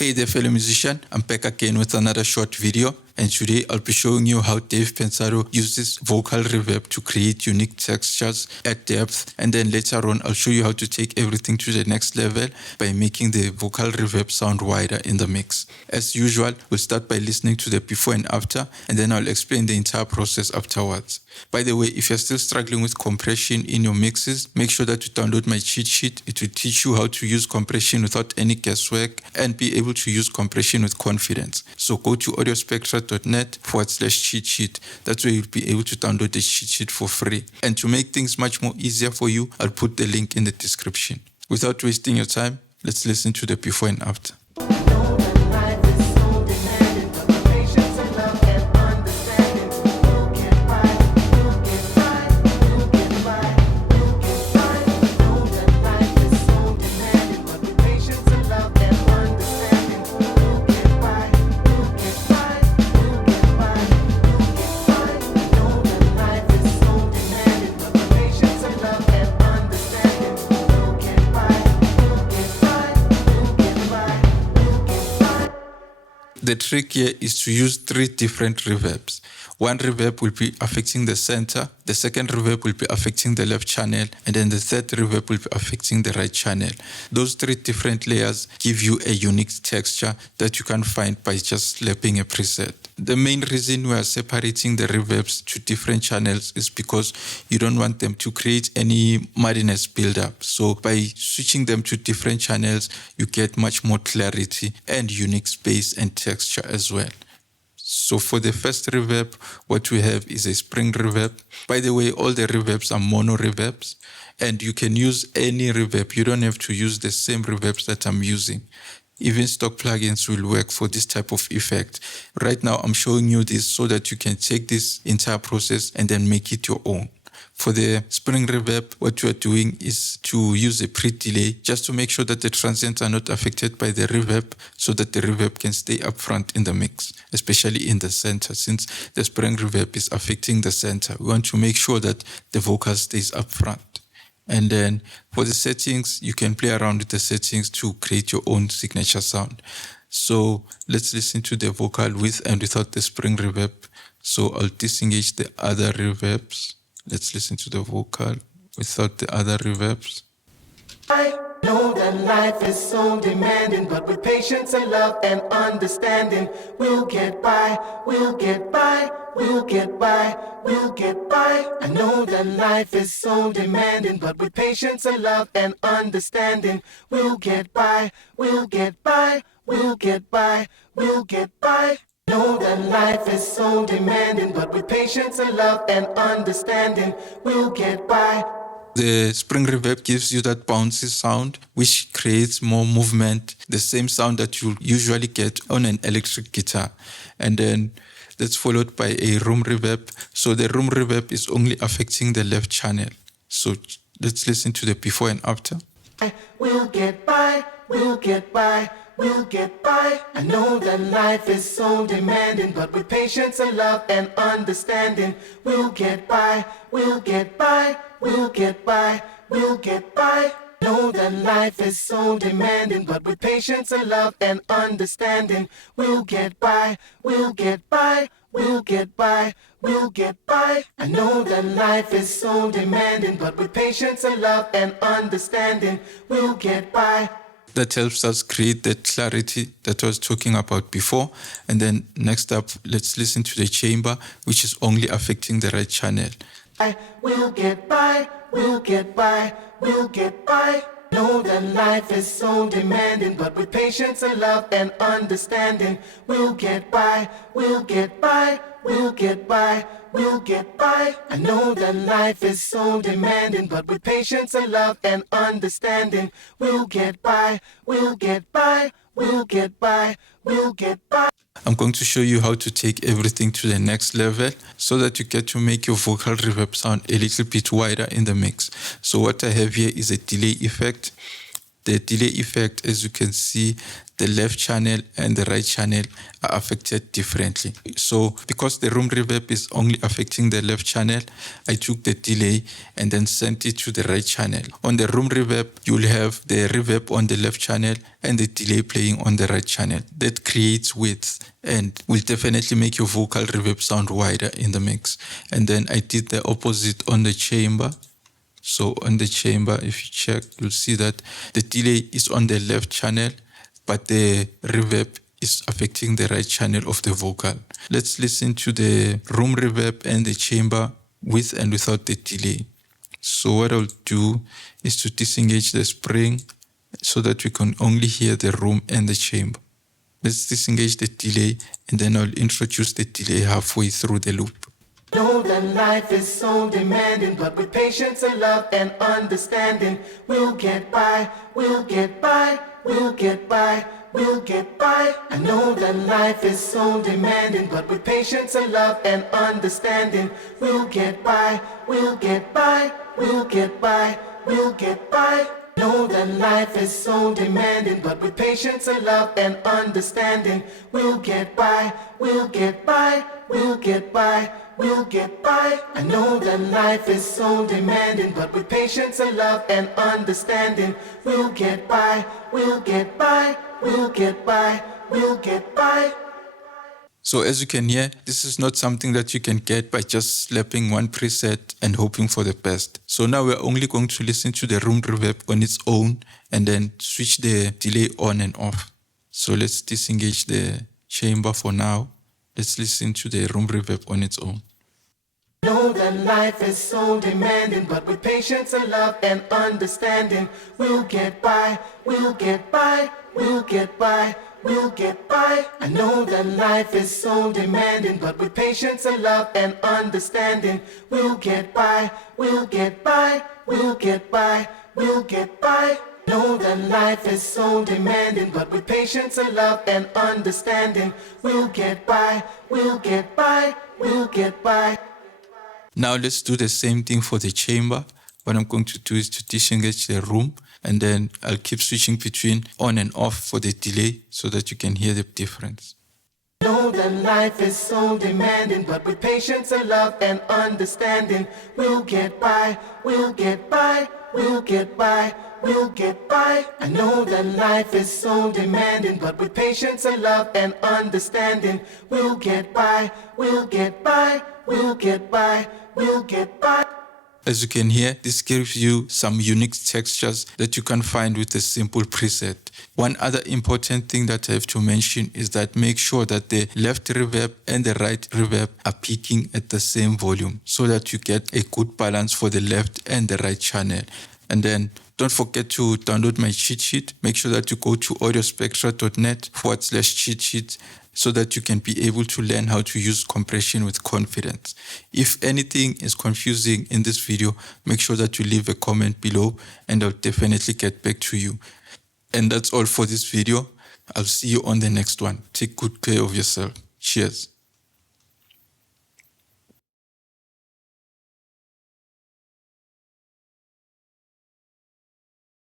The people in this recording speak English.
Hey there fellow musician, I'm back again with another short video, and today I'll be showing you how Dave Pensado uses vocal reverb to create unique textures at depth, and then later on I'll show you how to take everything to the next level by making the vocal reverb sound wider in the mix. As usual, we'll start by listening to the before and after, and then I'll explain the entire process afterwards. By the way, if you're still struggling with compression in your mixes, make sure that you download my cheat sheet. It will teach you how to use compression without any guesswork and be able to use compression with confidence. So go to audiospectra.net/cheat sheet. That's where you'll be able to download the cheat sheet for free. And to make things much more easier for you, I'll put the link in the description. Without wasting your time, let's listen to the before and after. The trick here is to use 3 different reverbs. One reverb will be affecting the center, the second reverb will be affecting the left channel, and then the third reverb will be affecting the right channel. Those 3 different layers give you a unique texture that you can find by just slapping a preset. The main reason we are separating the reverbs to different channels is because you don't want them to create any muddiness buildup. So by switching them to different channels, you get much more clarity and unique space and texture as well. So for the first reverb, what we have is a spring reverb. By the way, all the reverbs are mono reverbs, and you can use any reverb. You don't have to use the same reverbs that I'm using. Even stock plugins will work for this type of effect. Right now, I'm showing you this so that you can take this entire process and then make it your own. For the spring reverb, what you are doing is to use a pre-delay just to make sure that the transients are not affected by the reverb so that the reverb can stay up front in the mix, especially in the center. Since the spring reverb is affecting the center, we want to make sure that the vocal stays up front. And then for the settings, you can play around with the settings to create your own signature sound. So let's listen to the vocal with and without the spring reverb. So I'll disengage the other reverbs. Let's listen to the vocal without the other reverbs. I know that life is so demanding, but with patience and love and understanding, we'll get by, we'll get by, we'll get by, we'll get by. I know that life is so demanding, but with patience and love and understanding, we'll get by, we'll get by, we'll get by, we'll get by. Know that life is so demanding, but with patience and love and understanding, we'll get by. The spring reverb gives you that bouncy sound, which creates more movement, the same sound that you usually get on an electric guitar. And then that's followed by a room reverb. So the room reverb is only affecting the left channel. So let's listen to the before and after. We'll get by, we'll get by, we'll get by. I know that life is so demanding, but with patience and love and understanding, we'll get by, we'll get by, we'll get by, we'll get by. Know that life is so demanding, but with patience and love and understanding, we'll get by, we'll get by, we'll get by, we'll get by. I know that life is so demanding, but with patience and love and understanding, we'll get by. That helps us create that clarity that I was talking about before. And then next up, let's listen to the chamber, which is only affecting the right channel. We'll get by, we'll get by, we'll get by. Know that life is so demanding, but with patience and love and understanding, we'll get by, we'll get by, we'll get by, we'll get by. I know that life is so demanding, but with patience and love and understanding, we'll get by, we'll get by, we'll get by, we'll get by. I'm going to show you how to take everything to the next level so that you get to make your vocal reverb sound a little bit wider in the mix. So what I have here is a delay effect. the delay effect, as you can see, the left channel and the right channel are affected differently. So because the room reverb is only affecting the left channel, I took the delay and then sent it to the right channel. On the room reverb, you'll have the reverb on the left channel and the delay playing on the right channel. That creates width and will definitely make your vocal reverb sound wider in the mix. And then I did the opposite on the chamber. So on the chamber, if you check, you'll see that the delay is on the left channel, but the reverb is affecting the right channel of the vocal. Let's listen to the room reverb and the chamber with and without the delay. So what I'll do is to disengage the spring so that we can only hear the room and the chamber. Let's disengage the delay and then I'll introduce the delay halfway through the loop. Know that life is so demanding, but with patience and love and understanding, we'll get by, we'll get by, we'll get by, we'll get by. I know that life is so demanding, but with patience and love and understanding, we'll get by, we'll get by, we'll get by, we'll get by. Know that life is so demanding, but with patience and love and understanding, we'll get by, we'll get by, we'll get by, we'll get by. I know that life is so demanding, but with patience and love and understanding, we'll get by, we'll get by, we'll get by, we'll get by. So as you can hear, this is not something that you can get by just slapping one preset and hoping for the best. So now we're only going to listen to the room reverb on its own and then switch the delay on and off. So let's disengage the chamber for now. Let's listen to the room reverb on its own. Know that life is so demanding, but with patience and love and understanding, we'll get by, we'll get by, we'll get by, we'll get by. I know that life is so demanding, but with patience and love and understanding, we'll get by, we'll get by, we'll get by, we'll get by. Know that life is so demanding, but with patience and love and understanding, we'll get by, we'll get by, we'll get by. Now let's do the same thing for the chamber. What I'm going to do is to disengage the room and then I'll keep switching between on and off for the delay so that you can hear the difference. Know that life is so demanding, but with patience and love and understanding, we'll get by, we'll get by, we'll get by, we'll get by. I know that life is so demanding, but with patience and love and understanding, we'll get by, we'll get by, we'll get by, we'll get by. As you can hear, this gives you some unique textures that you can find with a simple preset. One other important thing that I have to mention is that make sure that the left reverb and the right reverb are peaking at the same volume so that you get a good balance for the left and the right channel. And then don't forget to download my cheat sheet. Make sure that you go to audiospectra.net/cheat sheet so that you can be able to learn how to use compression with confidence. If anything is confusing in this video, make sure that you leave a comment below and I'll definitely get back to you. And that's all for this video. I'll see you on the next one. Take good care of yourself. Cheers.